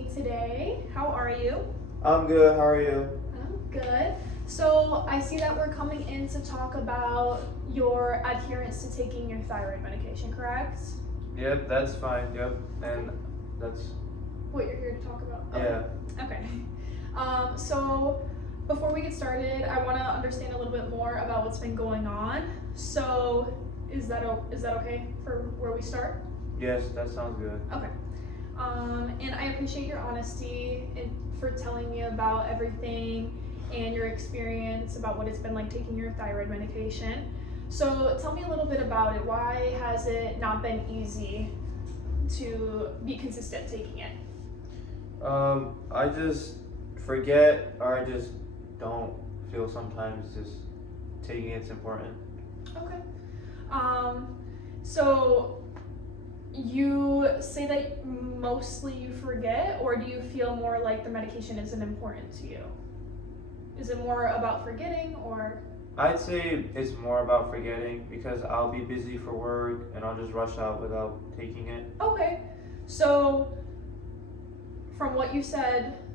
me today. How are you? I'm good. How are you? I'm good. So I see that we're coming in to talk about your adherence to taking your thyroid medication, correct? Yep, that's fine. Yep, and that's What you're here to talk about? yeah. Okay. So before we get started, I want to understand a little bit more about what's been going on. So is that okay for where we start? Yes, that sounds good. Okay. And I appreciate your honesty and for telling me about everything and your experience about what it's been like taking your thyroid medication. So tell me a little bit about it. Why has it not been easy to be consistent taking it? I just forget, or I just don't feel sometimes just taking it's important. Okay. So you say that mostly you forget, or do you feel more like the medication isn't important to you? Is it more about forgetting, or? I'd say it's more about forgetting because I'll be busy for work and I'll just rush out without taking it. Okay. So from what you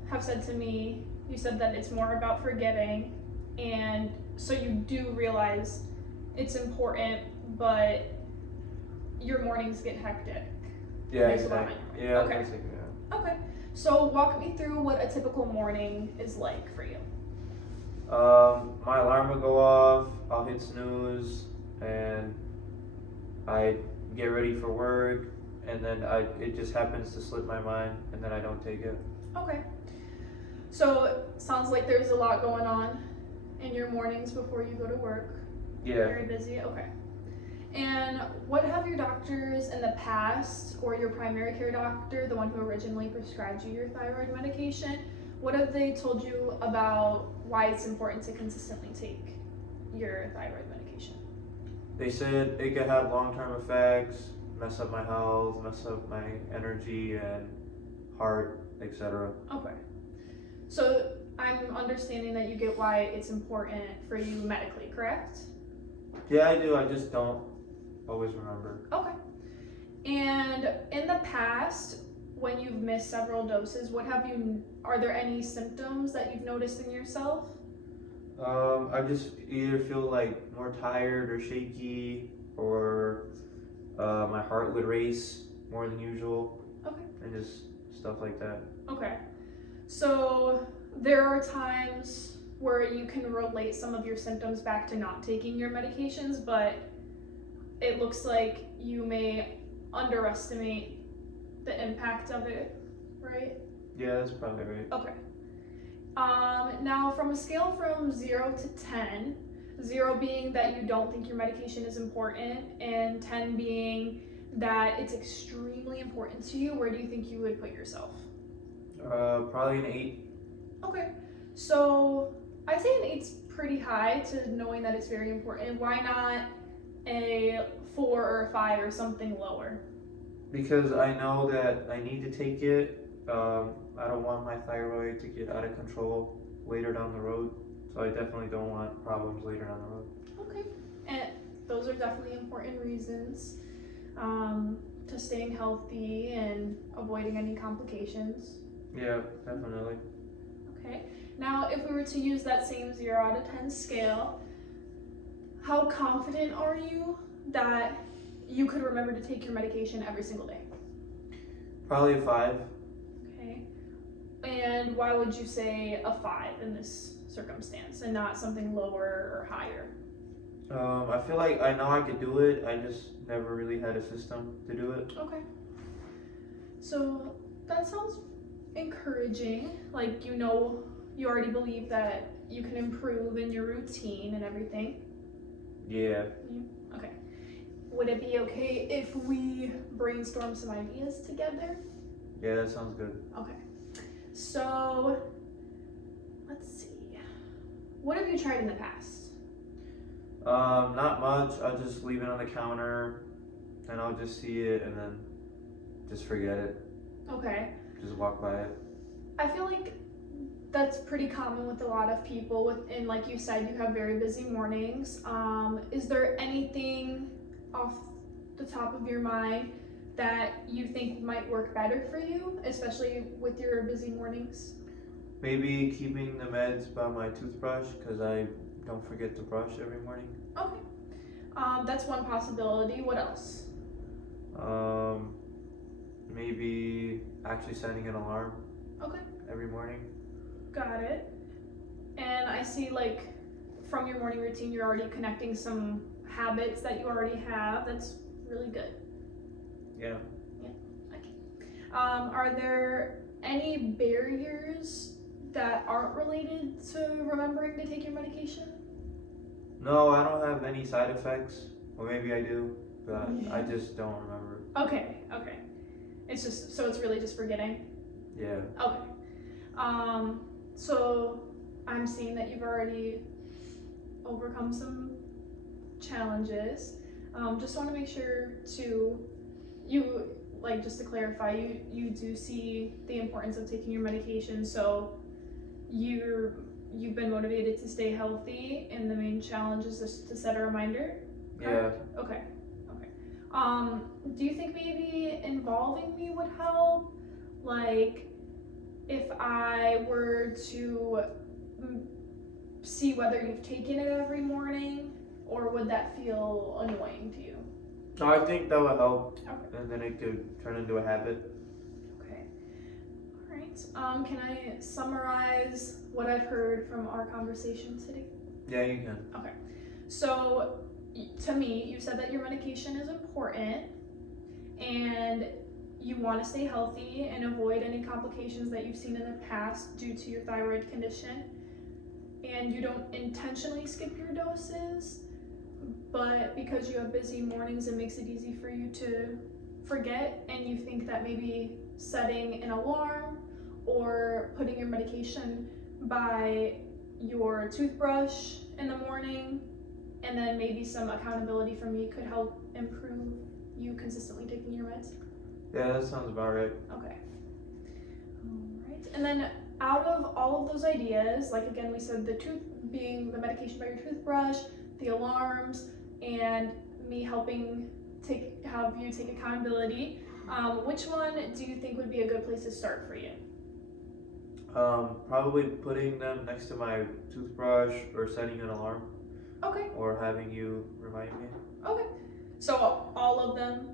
have said to me, you said that it's more about forgetting, and so you do realize it's important, but your mornings get hectic. Yeah, Based on exactly. my- Yeah, okay. basically, yeah. Okay. So walk me through what a typical morning is like for you. My alarm will go off. I'll hit snooze, and I get ready for work, and then it just happens to slip my mind, and then I don't take it. Okay. So it sounds like there's a lot going on in your mornings before you go to work. Yeah. Very busy. Okay. And what have your doctors in the past, or your primary care doctor, the one who originally prescribed you your thyroid medication, what have they told you about why it's important to consistently take your thyroid medication? They said it could have long-term effects, mess up my health, mess up my energy and heart, etc. Okay. So I'm understanding that you get why it's important for you medically, correct? Yeah, I do. I just don't always remember. Okay. And in the past, when you've missed several doses, are there any symptoms that you've noticed in yourself? I just either feel like more tired or shaky, or my heart would race more than usual. Okay. And just stuff like that. Okay. So there are times where you can relate some of your symptoms back to not taking your medications, but it looks like you may underestimate the impact of it, right? Yeah, that's probably right. Okay. Now from a scale from 0 to 10, 0 being that you don't think your medication is important, and 10 being that it's extremely important to you, where do you think you would put yourself? Probably an 8. Okay, so I'd say an 8's pretty high to knowing that it's very important. Why not a 4 or a 5 or something lower? Because I know that I need to take it. I don't want my thyroid to get out of control later down the road. So I definitely don't want problems later down the road. Okay, and those are definitely important reasons to staying healthy and avoiding any complications. Yeah, definitely. Okay, now if we were to use that same 0 out of 10 scale, how confident are you that you could remember to take your medication every single day? Probably a 5. Okay, and why would you say a 5 in this circumstance and not something lower or higher? I feel like I know I could do it. I just never really had a system to do it. Okay, so that sounds encouraging. Like, you already believe that you can improve in your routine and everything. Yeah. Okay. Would it be okay if we brainstorm some ideas together? Yeah, that sounds good. Okay. So, let's see. What have you tried in the past? Not much. I'll just leave it on the counter and I'll just see it and then just forget it. Okay. Just walk by it. I feel like that's pretty common with a lot of people, and like you said, you have very busy mornings. Is there anything off the top of your mind that you think might work better for you, especially with your busy mornings? Maybe keeping the meds by my toothbrush because I don't forget to brush every morning. Okay. That's one possibility. What else? Maybe actually setting an alarm Okay, every morning. got it. And I see, like, from your morning routine, you're already connecting some habits that you already have. That's really good. Yeah. Okay. Are there any barriers that aren't related to remembering to take your medication? No, I don't have any side effects. Or maybe I do, but I just don't remember. Okay. It's just, so it's really just forgetting? Yeah. Okay. So I'm seeing that you've already overcome some challenges. Just want to make sure just to clarify, you do see the importance of taking your medication, so you've been motivated to stay healthy, and the main challenge is just to set a reminder? Correct? Yeah. Okay. Do you think maybe involving me would help? Like, if I were to see whether you've taken it every morning, or would that feel annoying to you? No, I think that would help. Okay. And then it could turn into a habit. Okay. All right. Can I summarize what I've heard from our conversation today? Yeah, you can. Okay. So, to me, you said that your medication is important, and you want to stay healthy and avoid any complications that you've seen in the past due to your thyroid condition. And you don't intentionally skip your doses, but because you have busy mornings, it makes it easy for you to forget, and you think that maybe setting an alarm or putting your medication by your toothbrush in the morning, and then maybe some accountability from me could help improve you consistently taking your meds? Yeah, that sounds about right. Okay. Alright. And then out of all of those ideas, like again, we said being the medication by your toothbrush, the alarms, and me helping have you take accountability, which one do you think would be a good place to start for you? Probably putting them next to my toothbrush or setting an alarm Okay. or having you remind me. Okay. So all of them.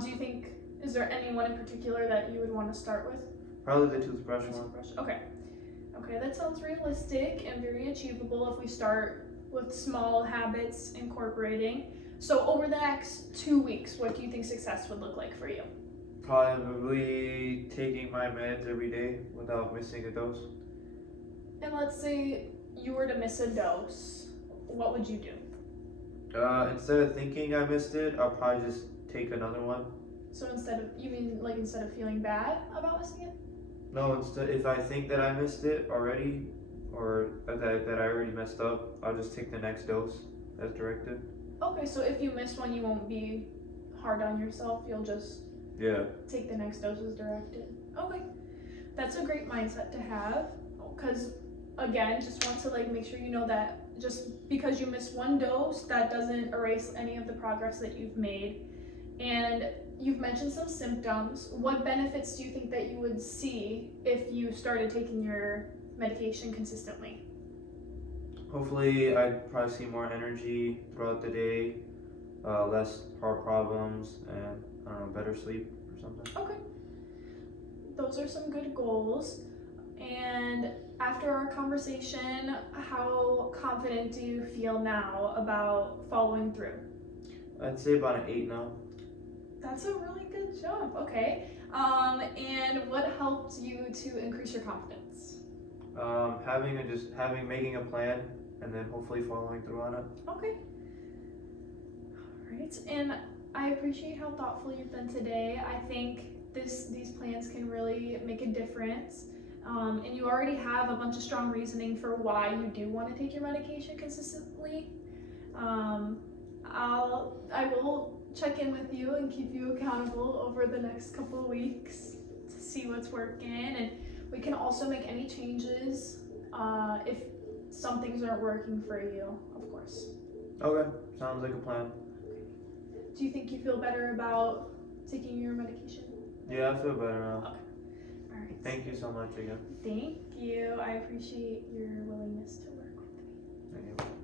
Do you think, is there anyone in particular that you would want to start with? Probably the toothbrush one. Toothbrush. Okay, that sounds realistic and very achievable if we start with small habits incorporating. So over the next 2 weeks, what do you think success would look like for you? Probably taking my meds every day without missing a dose. And let's say you were to miss a dose, what would you do? Instead of thinking I missed it, I'll probably just take another one. So instead of feeling bad about missing it? No, if I think that I missed it already, or that I already messed up, I'll just take the next dose as directed. Okay, so if you miss one, you won't be hard on yourself, you'll just take the next dose as directed. Okay, that's a great mindset to have, because again, just want to make sure you know that just because you missed one dose, that doesn't erase any of the progress that you've made. And you've mentioned some symptoms. What benefits do you think that you would see if you started taking your medication consistently? Hopefully, I'd probably see more energy throughout the day, less heart problems, and I don't know, better sleep or something. Okay. Those are some good goals. And after our conversation, how confident do you feel now about following through? I'd say about an 8 now. That's a really good job. Okay. And what helped you to increase your confidence? Making a plan and then hopefully following through on it. Okay. All right. And I appreciate how thoughtful you've been today. I think these plans can really make a difference. And you already have a bunch of strong reasoning for why you do want to take your medication consistently. I will check in with you and keep you accountable over the next couple of weeks to see what's working, and we can also make any changes if some things aren't working for you, of course. Okay, sounds like a plan. Do you think you feel better about taking your medication? Yeah, I feel better now. All right. Thank you so much again. Thank you. I appreciate your willingness